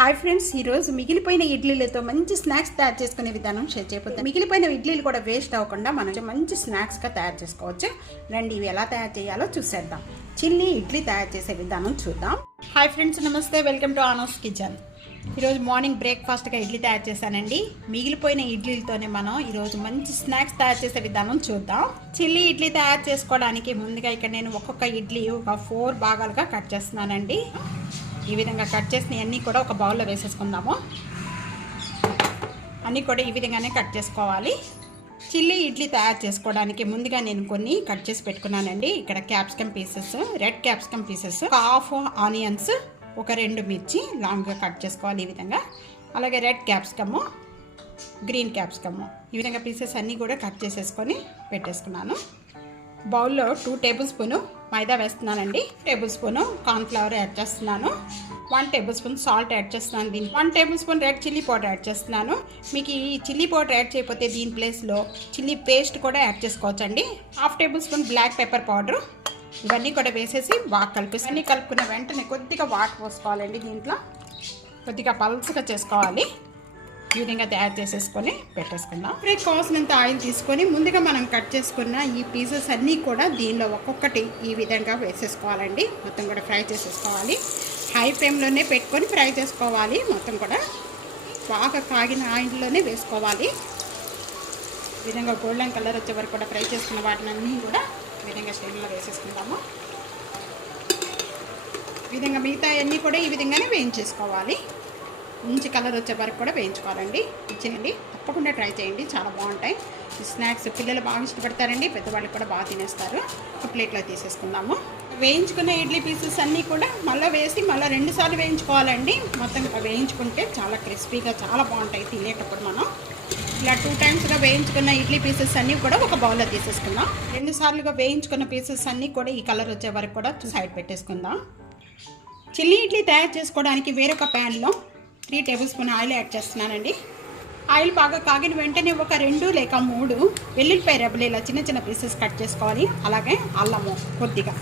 Hi friends, ఈరోజు మిగిలిపోయిన ఇడ్లీలతో మంచి స్నాక్స్ తయారు చేసుకునే విధానం షేర్ చేయబోతున్నాను. మిగిలిపోయిన ఇడ్లీలు కూడా వేస్ట్ అవ్వకుండా మనం మంచి స్నాక్స్గా తయారు చేసుకోవచ్చు. రండి, ఇవి ఎలా తయారు చేయాలో చూసేద్దాం. చిల్లీ ఇడ్లీ తయారు చేసే విధానం చూద్దాం. హాయ్ ఫ్రెండ్స్, నమస్తే, వెల్కమ్ టు ఆనూస్ కిచెన్. ఈరోజు మార్నింగ్ బ్రేక్ఫాస్ట్గా ఇడ్లీ తయారు చేశానండి. మిగిలిపోయిన ఇడ్లీలతోనే మనం ఈరోజు మంచి స్నాక్స్ తయారు చేసే విధానం చూద్దాం. చిల్లీ ఇడ్లీ తయారు చేసుకోవడానికి ముందుగా ఇక్కడ నేను ఒక్కొక్క ఇడ్లీ ఒక 4 భాగాలుగా కట్ చేస్తున్నానండి. ఈ విధంగా కట్ చేసిన అన్నీ కూడా ఒక బౌల్లో వేసేసుకుందాము. అన్నీ కూడా ఈ విధంగానే కట్ చేసుకోవాలి. చిల్లీ ఇడ్లీ తయారు చేసుకోవడానికి ముందుగా నేను కొన్ని కట్ చేసి పెట్టుకున్నానండి. ఇక్కడ capsicum pieces, red capsicum pieces, half onions, ఒక 2 మిర్చి లాంగ్గా కట్ చేసుకోవాలి ఈ విధంగా. అలాగే రెడ్ క్యాప్సికము, గ్రీన్ క్యాప్సికము, ఈ విధంగా పీసెస్ అన్నీ కూడా కట్ చేసేసుకొని పెట్టేసుకున్నాను. బౌల్లో 2 టేబుల్ స్పూను మైదా వేస్తున్నానండి. టేబుల్ స్పూను కార్న్ఫ్లవర్ యాడ్ చేస్తున్నాను. 1 టేబుల్ స్పూన్ సాల్ట్ యాడ్ చేస్తున్నాను. దీనికి 1 table spoon red chilli powder add చేస్తున్నాను. మీకు ఈ చిల్లీ పౌడర్ యాడ్ చేయకపోతే దీని ప్లేస్లో చిల్లీ పేస్ట్ కూడా యాడ్ చేసుకోవచ్చండి. 1/2 tablespoon black pepper powder, ఇవన్నీ కూడా వేసేసి బాగా కలిపేసి అన్నీ కలుపుకున్న వెంటనే కొద్దిగా వాటర్ పోసుకోవాలండి. దీంట్లో కొద్దిగా పల్చగా చేసుకోవాలి. ఈ విధంగా తయారు చేసేసుకొని పెట్టేసుకుందాం. ఇప్పుడు కావాల్సినంత ఆయిల్ తీసుకొని ముందుగా మనం కట్ చేసుకున్న ఈ పీసెస్ అన్నీ కూడా దీనిలో ఒక్కొక్కటి ఈ విధంగా వేసేసుకోవాలండి. మొత్తం కూడా ఫ్రై చేసేసుకోవాలి. హై ఫ్లేమ్లోనే పెట్టుకొని ఫ్రై చేసుకోవాలి. మొత్తం కూడా బాగా కాగిన ఆయిల్లోనే వేసుకోవాలి. ఈ విధంగా గోల్డెన్ కలర్ వచ్చే వరకు కూడా ఫ్రై చేసుకున్న వాటిని అన్నీ కూడా ఈ విధంగా స్టేజ్లో వేసేసుకుందాము. ఈ విధంగా మిగతా అన్నీ కూడా ఈ విధంగానే వేయించేసుకోవాలి. మంచి కలర్ వచ్చే వరకు కూడా వేయించుకోవాలండి. ఇచ్చేయండి, తప్పకుండా ట్రై చేయండి, చాలా బాగుంటాయి ఈ స్నాక్స్. పిల్లలు బాగా ఇష్టపడతారండి, పెద్దవాళ్ళు కూడా బాగా తినేస్తారు. ఒక ప్లేట్లో తీసేసుకుందాము. వేయించుకున్న ఇడ్లీ పీసెస్ అన్నీ కూడా మళ్ళీ వేసి మళ్ళీ 2 సార్లు వేయించుకోవాలండి. మొత్తం వేయించుకుంటే చాలా క్రిస్పీగా చాలా బాగుంటాయి తినేటప్పుడు. మనం ఇలా 2 టైమ్స్గా వేయించుకున్న ఇడ్లీ పీసెస్ అన్నీ కూడా ఒక బౌల్లో తీసేసుకుందాం. 2 సార్లుగా వేయించుకున్న పీసెస్ అన్నీ కూడా ఈ కలర్ వచ్చే వరకు కూడా సైడ్ పెట్టేసుకుందాం. చిల్లీ ఇడ్లీ తయారు చేసుకోవడానికి వేరొక ప్యాన్లో 3 టేబుల్ స్పూన్ ఆయిల్ యాడ్ చేస్తున్నానండి. ఆయిల్ బాగా కాగిన వెంటనే ఒక 2 లేక 3 వెల్లుల్లిపాయ రెబ్బలు ఇలా చిన్న చిన్న పీసెస్ కట్ చేసుకోవాలి. అలాగే అల్లము కొద్దిగా,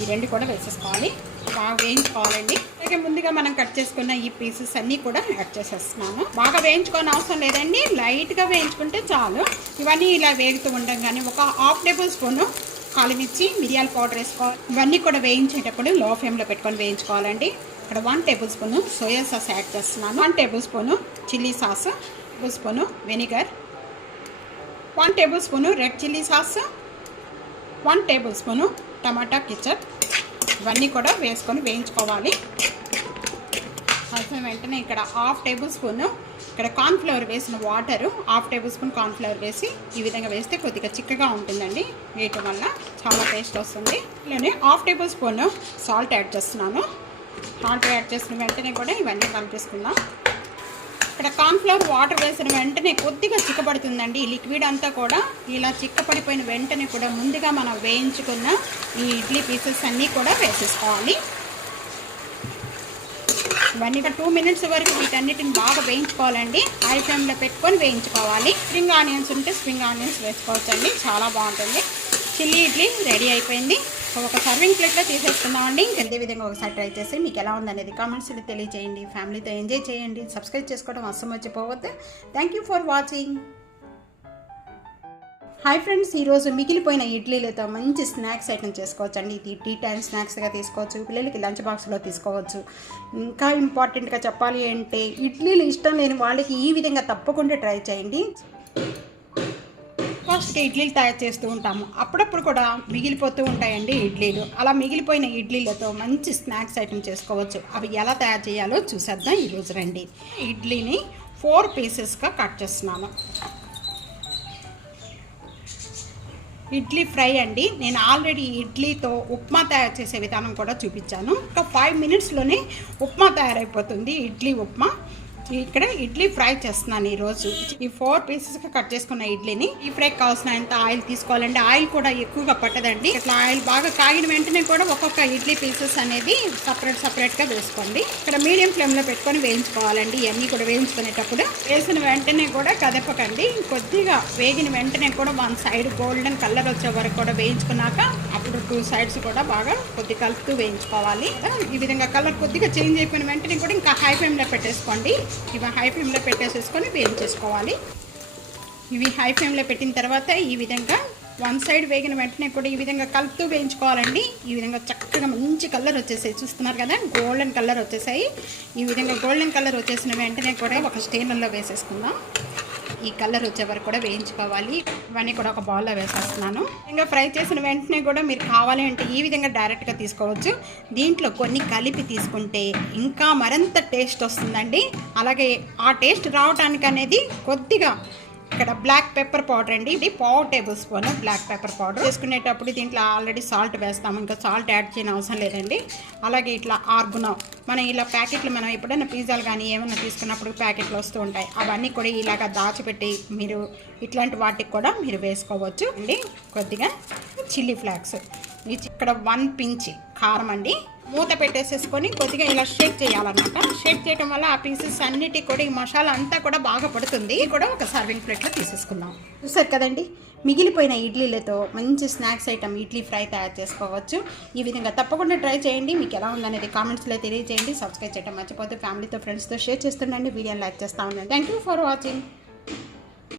ఈ 2 కూడా వేసేసుకోవాలి. బాగా వేయించుకోవాలండి. అలాగే ముందుగా మనం కట్ చేసుకున్న ఈ పీసెస్ అన్నీ కూడా యాడ్ చేసేస్తున్నాము. బాగా వేయించుకోని అవసరం లేదండి, లైట్గా వేయించుకుంటే చాలు. ఇవన్నీ ఇలా వేగుతూ ఉండగానే ఒక 1/2 టేబుల్ స్పూను కాలిమిర్చి, మిరియాల పౌడర్ వేసుకోవాలి. ఇవన్నీ కూడా వేయించేటప్పుడు లో ఫ్లేమ్లో పెట్టుకొని వేయించుకోవాలండి. ఇక్కడ 1 tablespoon soya sauce add చేస్తున్నాను. 1 tablespoon chilli sauce, 1 tablespoon vinegar, 1 tablespoon red chilli sauce, 1 tablespoon tomato ketchup, ఇవన్నీ కూడా వేసుకొని వేయించుకోవాలి. అవసరం వెంటనే ఇక్కడ 1/2 టేబుల్ స్పూను ఇక్కడ కార్న్ఫ్లవర్ వేసిన వాటరు 1/2 టేబుల్ స్పూన్ కార్న్ఫ్లవర్ వేసి ఈ విధంగా వేస్తే కొద్దిగా చిక్కగా ఉంటుందండి. వేయటం వల్ల చాలా టేస్ట్ వస్తుంది. ఇలానే 1/2 టేబుల్ స్పూను సాల్ట్ యాడ్ చేస్తున్నాను. సాల్ట్ యాడ్ చేసిన వెంటనే కూడా ఇవన్నీ కలిపేసుకుందాం. ఇక్కడ కార్న్ఫ్లవర్ వాటర్ వేసిన వెంటనే కొద్దిగా చిక్కబడుతుందండి. ఈ లిక్విడ్ అంతా కూడా ఇలా చిక్కపడిపోయిన వెంటనే కూడా ముందుగా మనం వేయించుకున్న ఈ ఇడ్లీ పీసెస్ అన్నీ కూడా వేసేసుకోవాలి. ఇవన్నీ 2 మినిట్స్ వరకు వీటన్నిటిని బాగా వేయించుకోవాలండి. హై ఫ్లేమ్లో పెట్టుకొని వేయించుకోవాలి. స్ప్రింగ్ ఆనియన్స్ ఉంటే స్ప్రింగ్ ఆనియన్స్ వేసుకోవచ్చండి, చాలా బాగుంటుంది. చిల్లీ ఇడ్లీ రెడీ అయిపోయింది. ఒక సర్వింగ్ ప్లేట్లో తీసేసుకుందామండి. ఇదే విధంగా ఒకసారి ట్రై చేసి మీకు ఎలా ఉందనేది కామెంట్స్లో తెలియజేయండి. ఫ్యామిలీతో ఎంజాయ్ చేయండి. సబ్స్క్రైబ్ చేసుకోవడం అస్సలు మర్చిపోవద్దు. Thank you for watching. Hi friends, ఈరోజు మిగిలిపోయిన ఇడ్లీలతో మంచి స్నాక్స్ ఐటమ్ చేసుకోవచ్చండి. ఇది టీ టైమ్ స్నాక్స్గా తీసుకోవచ్చు, పిల్లలకి లంచ్ బాక్స్లో తీసుకోవచ్చు. ఇంకా ఇంపార్టెంట్గా చెప్పాలి అంటే ఇడ్లీలు ఇష్టం లేని వాళ్ళకి ఈ విధంగా తప్పకుండా ట్రై చేయండి. ఫస్ట్గా ఇడ్లీలు తయారు చేస్తూ ఉంటాము, అప్పుడప్పుడు కూడా మిగిలిపోతూ ఉంటాయండి ఇడ్లీలు. అలా మిగిలిపోయిన ఇడ్లీలతో మంచి స్నాక్స్ ఐటమ్ చేసుకోవచ్చు. అవి ఎలా తయారు చేయాలో చూసేద్దాం ఈరోజు. రండి, ఇడ్లీని 4 పీసెస్గా కట్ చేస్తున్నాను. ఇడ్లీ ఫ్రై అండి. నేను ఆల్రెడీ ఇడ్లీతో ఉప్మా తయారు చేసే విధానం కూడా చూపించాను. ఒక 5 మినిట్స్లోనే ఉప్మా తయారైపోతుంది, ఇడ్లీ ఉప్మా. ఇక్కడ ఇడ్లీ ఫ్రై చేస్తున్నాను ఈరోజు. ఈ 4 పీసెస్గా కట్ చేసుకున్న ఇడ్లీని ఈ ఫ్రై కావాల్సినంత ఆయిల్ తీసుకోవాలండి. ఆయిల్ కూడా ఎక్కువగా పట్టదండి. ఇట్లా ఆయిల్ బాగా కాగిన వెంటనే కూడా ఒక్కొక్క ఇడ్లీ పీసెస్ అనేది సపరేట్గా వేసుకోండి. ఇక్కడ మీడియం ఫ్లేమ్లో పెట్టుకొని వేయించుకోవాలండి. ఇవన్నీ కూడా వేయించుకునేటప్పుడు వేసిన వెంటనే కూడా కదపకండి. కొద్దిగా వేగిన వెంటనే కూడా 1 సైడ్ గోల్డెన్ కలర్ వచ్చే వరకు కూడా వేయించుకున్నాక అప్పుడు టూ సైడ్స్ కూడా బాగా కొద్దిగా కలుపుతూ వేయించుకోవాలి. ఈ విధంగా కలర్ కొద్దిగా చేంజ్ అయిపోయిన వెంటనే కూడా ఇంకా హై ఫ్లేమ్లో పెట్టేసుకోండి. ఇవి హై ఫ్లేమ్లో పెట్టేసేసుకొని వేయించేసుకోవాలి. ఇవి హై ఫ్లేమ్లో పెట్టిన తర్వాత ఈ విధంగా వన్ సైడ్ వేగిన వెంటనే కూడా ఈ విధంగా కలుపుతూ వేయించుకోవాలండి. ఈ విధంగా చక్కగా మంచి కలర్ వచ్చేసాయి, చూస్తున్నారు కదా, గోల్డెన్ కలర్ వచ్చేసాయి. ఈ విధంగా గోల్డెన్ కలర్ వచ్చేసిన వెంటనే కూడా ఒక స్టెయినర్లో వేసేసుకుందాం. ఈ కలర్ వచ్చే వరకు కూడా వేయించుకోవాలి. ఇవన్నీ కూడా ఒక బౌల్లో వేసేస్తున్నాను. ఇంకా ఫ్రై చేసిన వెంటనే కూడా మీరు కావాలి అంటే ఈ విధంగా డైరెక్ట్గా తీసుకోవచ్చు. దీంట్లో కొన్ని కలిపి తీసుకుంటే ఇంకా మరింత టేస్ట్ వస్తుందండి. అలాగే ఆ టేస్ట్ రావడానికి అనేది కొద్దిగా ఇక్కడ బ్లాక్ పెప్పర్ పౌడర్ అండి, ఇది 1/4 tablespoon black pepper powder చేసుకునేటప్పుడు దీంట్లో ఆల్రెడీ సాల్ట్ వేస్తాము, ఇంకా సాల్ట్ యాడ్ చేయని అవసరం లేదండి. అలాగే ఇట్లా ఆర్గునో మనం ఇలా ప్యాకెట్లు మనం ఎప్పుడైనా పిజ్జాలు కానీ ఏమైనా తీసుకున్నప్పుడు ప్యాకెట్లు వస్తూ ఉంటాయి, అవన్నీ కూడా ఇలాగ దాచిపెట్టి మీరు ఇట్లాంటి వాటికి కూడా మీరు వేసుకోవచ్చు అండి. కొద్దిగా చిల్లీ ఫ్లాక్స్, ఇక్కడ 1 పించ్ కారం అండి. మూత పెట్టేసేసుకొని కొద్దిగా ఇలా షేక్ చేయాలన్నమాట. షేక్ చేయడం వల్ల ఆ పీసెస్ అన్నిటి కూడా ఈ మసాలా అంతా కూడా బాగా పడుతుంది. ఇది కూడా ఒక సర్వింగ్ ప్లేట్లో తీసేసుకుందాం. చూసారు కదండి, మిగిలిపోయిన ఇడ్లీలతో మంచి స్నాక్స్ ఐటమ్ ఇడ్లీ ఫ్రై తయారు చేసుకోవచ్చు. ఈ విధంగా తప్పకుండా ట్రై చేయండి. మీకు ఎలా ఉందనేది కామెంట్స్లో తెలియజేయండి. సబ్స్క్రైబ్ చేయడం మర్చిపోతే ఫ్యామిలీతో ఫ్రెండ్స్తో షేర్ చేస్తుండండి. వీడియోని లైక్ చేస్తూ ఉండండి. Thank you for watching.